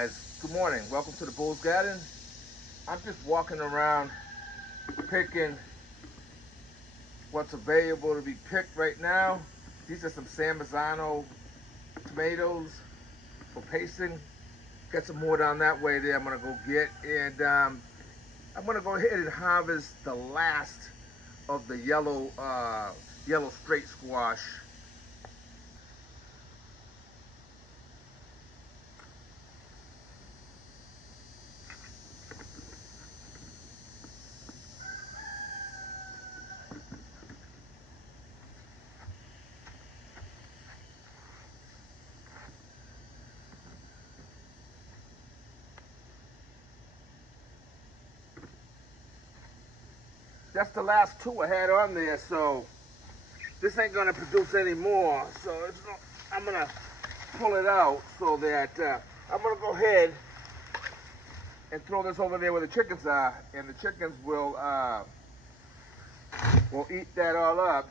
guys, good morning. Welcome to the Bull's Garden. I'm just walking around picking what's available to be picked right now. These are some San Marzano tomatoes for pasting. Got some more down that way there I'm gonna go get. And I'm gonna go ahead and harvest the last of the yellow straight squash. That's the last two I had on there, so this ain't gonna produce any more. So I'm gonna pull it out so that I'm gonna go ahead and throw this over there where the chickens are, and the chickens will eat that all up.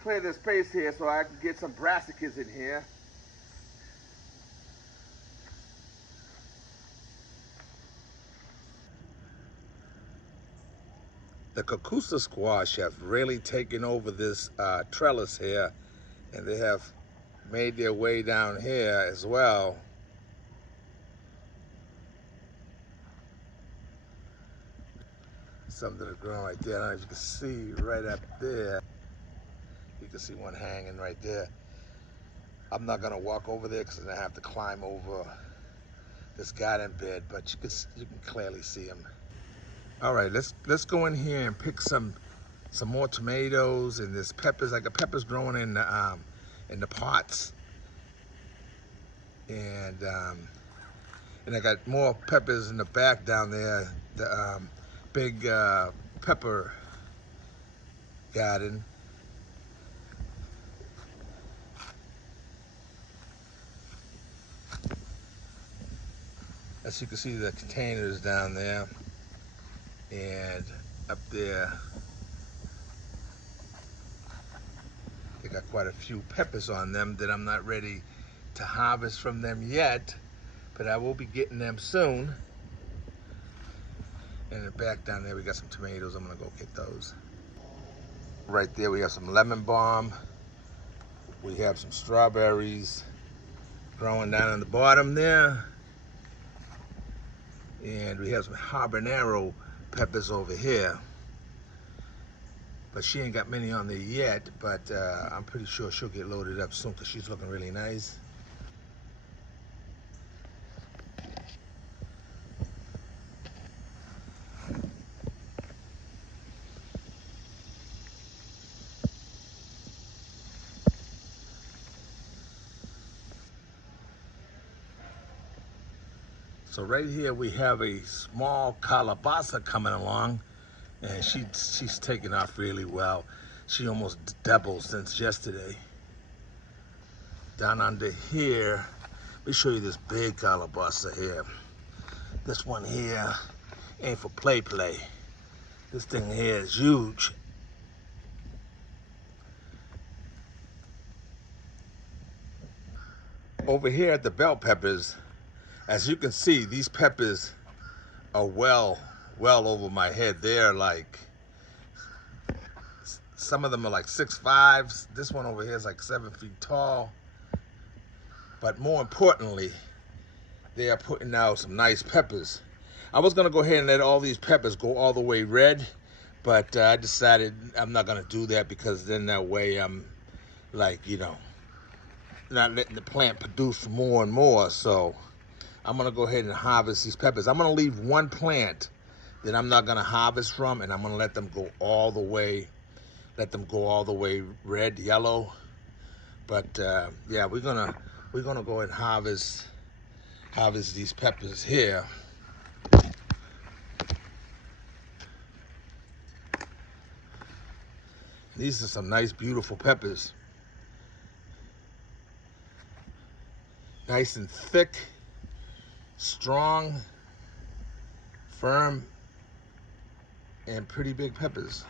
Clear this space here so I can get some brassicas in here. The cucusa squash have really taken over this trellis here, and they have made their way down here as well. Some that are growing right there. I don't know if you can see right up there. You can see one hanging right there. I'm not gonna walk over there because I have to climb over this garden bed, but you can clearly see them. All right, let's go in here and pick some more tomatoes, and there's peppers. I got peppers growing in the pots, and I got more peppers in the back down there. The big pepper garden. As you can see, the containers down there, and up there they got quite a few peppers on them that I'm not ready to harvest from them yet, but I will be getting them soon. And in the back down there we got some tomatoes. I'm gonna go get those. Right there we have some lemon balm. We have some strawberries growing down on the bottom there. And we have some habanero peppers over here. But she ain't got many on there yet, but I'm pretty sure she'll get loaded up soon because she's looking really nice. So right here we have a small calabaza coming along, and she's taking off really well. She almost doubled since yesterday. Down under here, let me show you this big calabaza here. This one here ain't for play. This thing here is huge. Over here at the bell peppers, as you can see, these peppers are well over my head. They're like, some of them are like 6'5". This one over here is like 7 feet tall. But more importantly, they are putting out some nice peppers. I was gonna go ahead and let all these peppers go all the way red, but I decided I'm not gonna do that, because then that way I'm like, you know, not letting the plant produce more and more. So I'm gonna go ahead and harvest these peppers. I'm gonna leave one plant that I'm not gonna harvest from, and I'm gonna let them go all the way red, yellow. But yeah, we're gonna go ahead and harvest these peppers here. These are some nice, beautiful peppers. Nice and thick, strong, firm, and pretty big peppers.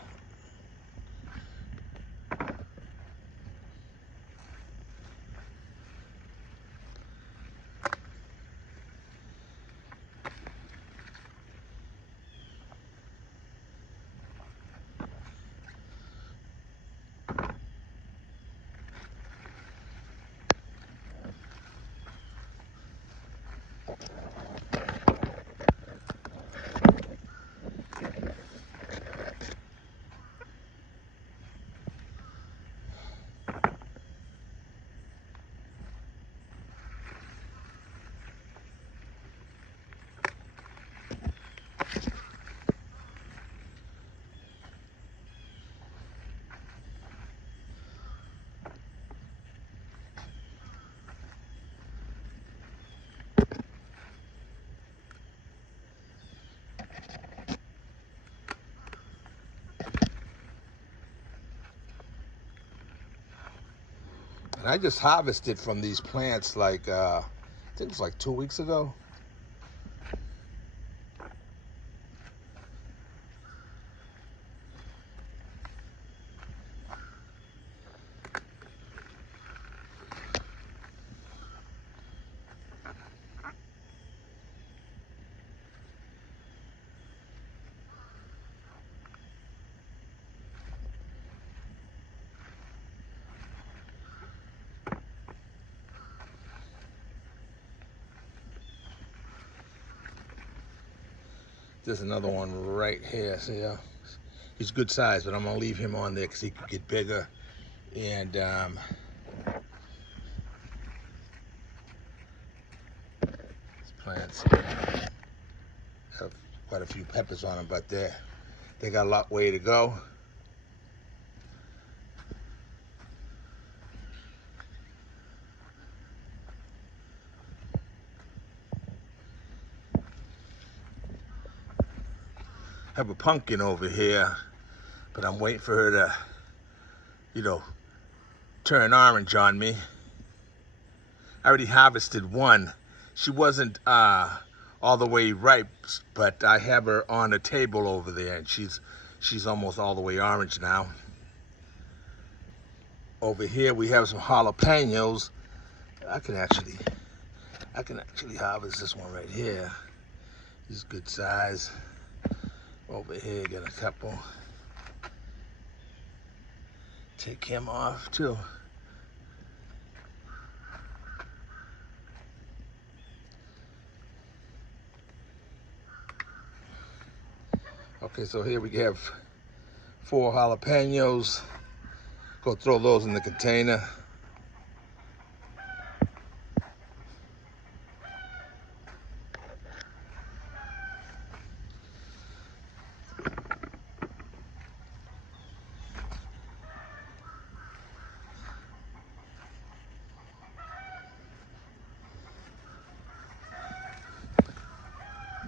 And I just harvested from these plants like, I think it was like 2 weeks ago. There's another one right here. See, he's good size, but I'm gonna leave him on there because he could get bigger. And these plants have quite a few peppers on them, but they got a lot way to go. I have a pumpkin over here, but I'm waiting for her to, you know, turn orange on me. I already harvested one. She wasn't all the way ripe, but I have her on a table over there, and she's almost all the way orange now. Over here we have some jalapenos. I can actually harvest this one right here. He's good size. Over here, got a couple. Take him off too. Okay, so here we have 4 jalapenos. Go throw those in the container.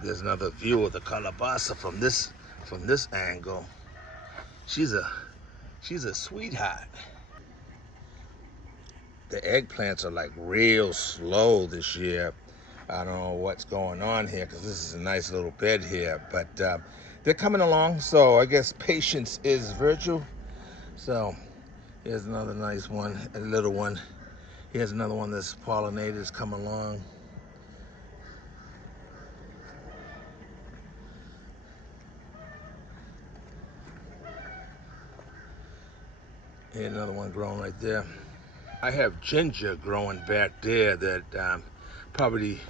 There's another view of the calabaza from this angle. She's a sweetheart. The eggplants are like real slow this year. I don't know what's going on here because this is a nice little bed here, but they're coming along. So I guess patience is virtue. So here's another nice one, a little one. Here's another one that's pollinated, come along. Here's another one growing right there. I have ginger growing back there that probably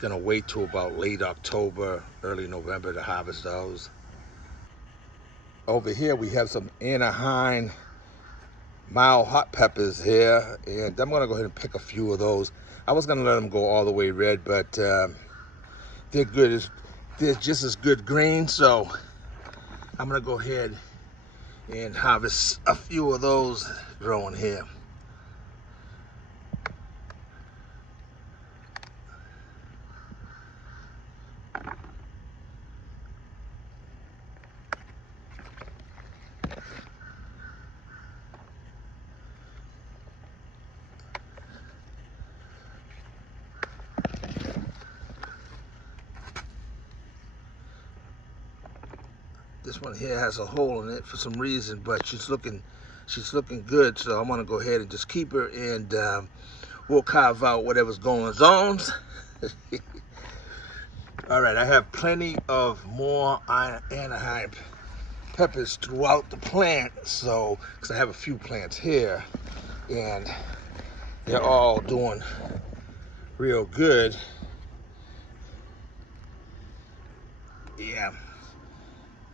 gonna wait till about late October, early November to harvest those. Over here we have some Anaheim mild hot peppers here, and I'm gonna go ahead and pick a few of those. I was gonna let them go all the way red, but they're good. They're just as good green, so I'm gonna go ahead and harvest a few of those growing here. This one here has a hole in it for some reason, but she's looking good. So I'm gonna go ahead and just keep her, and we'll carve out whatever's going on. All right, I have plenty of more Anaheim peppers throughout the plant, so because I have a few plants here, and they're all doing real good. Yeah,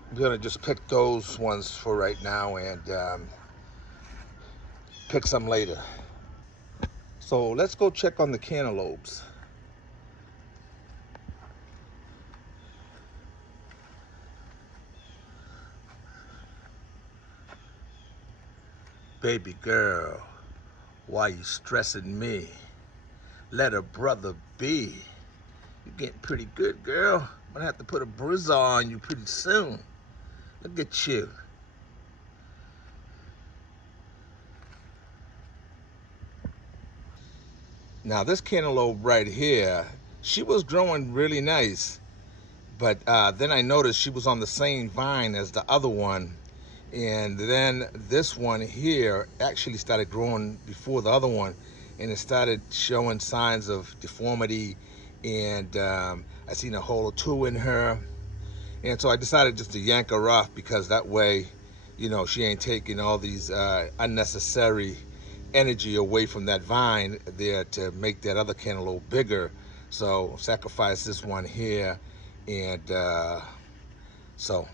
I'm gonna just pick those ones for right now, and pick some later. So let's go check on the cantaloupes. Baby girl, why you stressing me? Let a brother be. You're getting pretty good, girl. I'm gonna have to put a bruise on you pretty soon. Look at you. Now this cantaloupe right here, she was growing really nice, but then I noticed she was on the same vine as the other one, and then this one here actually started growing before the other one, and it started showing signs of deformity, and I seen a hole or two in her, and so I decided just to yank her off, because that way, you know, she ain't taking all these unnecessary energy away from that vine there to make that other cantaloupe bigger. So sacrifice this one here, and so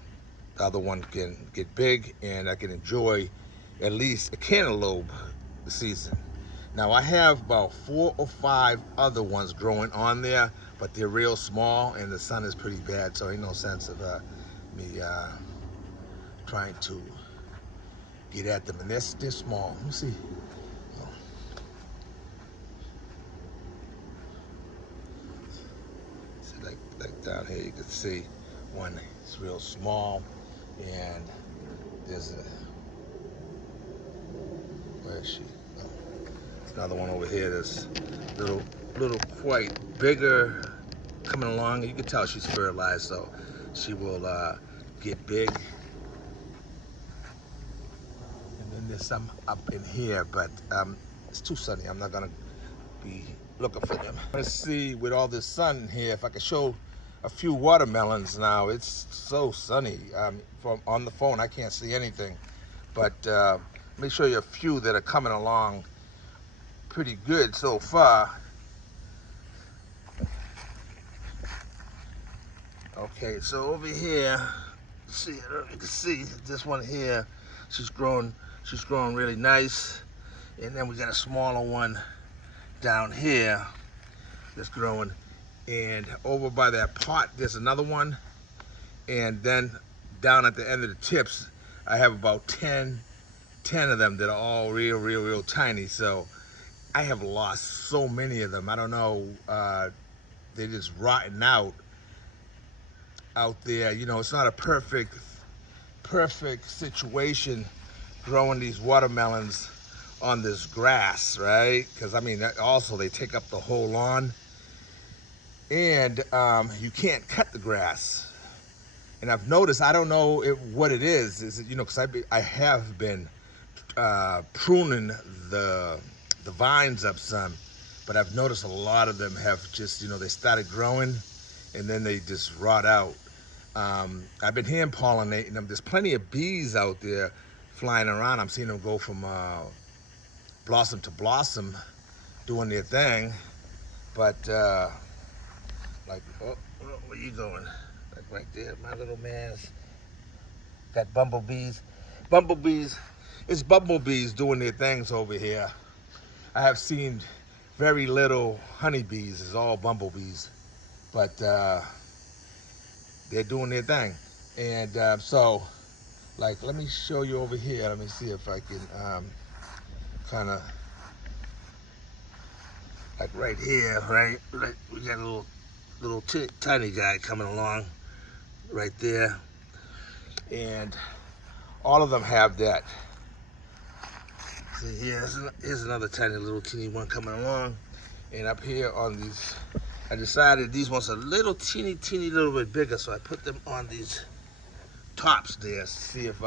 the other one can get big, and I can enjoy at least a cantaloupe season. Now I have about 4 or 5 other ones growing on there, but they're real small, and the sun is pretty bad, so ain't no sense of me trying to get at them. And they're small. Let me see. Oh. See, like down here, you can see one is real small, and there's a, where is she? Oh. There's another one over here that's little quite bigger coming along. You can tell she's fertilized, so she will get big. And then there's some up in here, but it's too sunny. I'm not gonna be looking for them. Let's see, with all this sun here, if I can show a few watermelons now. It's so sunny. From on the phone, I can't see anything, but let me show you a few that are coming along pretty good so far. Okay, so over here, see, you can see this one here. She's growing really nice, and then we got a smaller one down here that's growing, and over by that pot there's another one, and then down at the end of the tips I have about 10 of them that are all real tiny. So I have lost so many of them. I don't know, they're just rotting out there. You know, it's not a perfect situation growing these watermelons on this grass, right? Because I mean, also they take up the whole lawn, and you can't cut the grass. And I've noticed, I don't know what it is it, you know, because I have been pruning the vines up some, but I've noticed a lot of them have just, you know, they started growing and then they just rot out. I've been hand pollinating them. There's plenty of bees out there flying around. I'm seeing them go from blossom to blossom doing their thing, but like, oh, where you going? Like right there, my little man's got bumblebees. It's bumblebees doing their things over here. I have seen very little honeybees. It's all bumblebees, but they're doing their thing. And so, like, let me show you over here. Let me see if I can kind of, like right here, right? Like we got a little tiny guy coming along right there, and all of them have that. See here, here's another tiny little teeny one coming along, and up here on these, I decided these ones are a little teeny little bit bigger, so I put them on these tops there, see if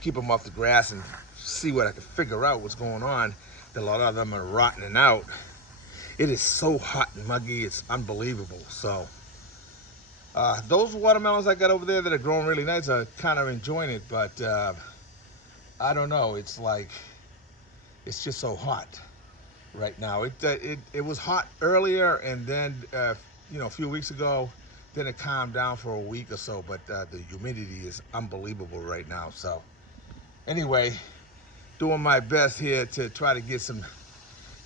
keep them off the grass and see what I can figure out what's going on. A lot of them are rotting out. It is so hot and muggy, it's unbelievable. So those watermelons I got over there that are growing really nice, I'm kind of enjoying it, but I don't know. It's like, it's just so hot right now. It was hot earlier, and then a few weeks ago, then it calmed down for a week or so. But the humidity is unbelievable right now. So anyway, doing my best here to try to get some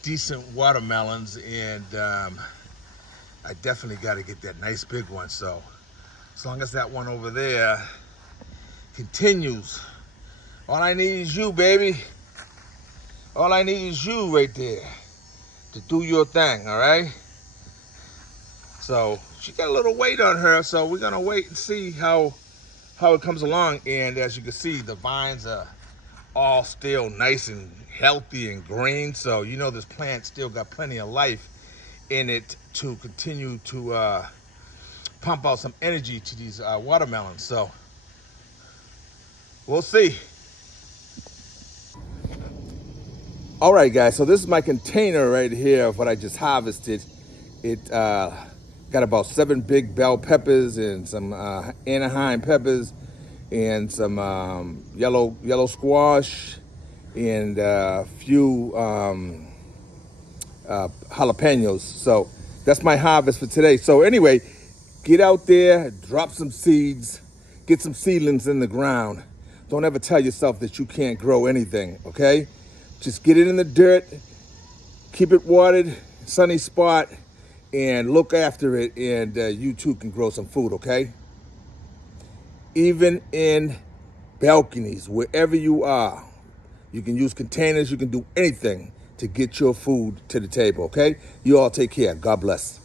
decent watermelons, and I definitely got to get that nice big one. So as long as that one over there continues, all I need is you, baby. All I need is you right there to do your thing, all right? So she got a little weight on her, so we're gonna wait and see how it comes along. And as you can see, the vines are all still nice and healthy and green. So you know this plant still got plenty of life in it to continue to pump out some energy to these watermelons. So we'll see. All right, guys, so this is my container right here of what I just harvested. It got about 7 big bell peppers and some Anaheim peppers and some yellow squash and a few jalapenos. So that's my harvest for today. So anyway, get out there, drop some seeds, get some seedlings in the ground. Don't ever tell yourself that you can't grow anything, okay? Just get it in the dirt, keep it watered, sunny spot, and look after it, and you too can grow some food, okay? Even in balconies, wherever you are, you can use containers, you can do anything to get your food to the table, okay? You all take care. God bless.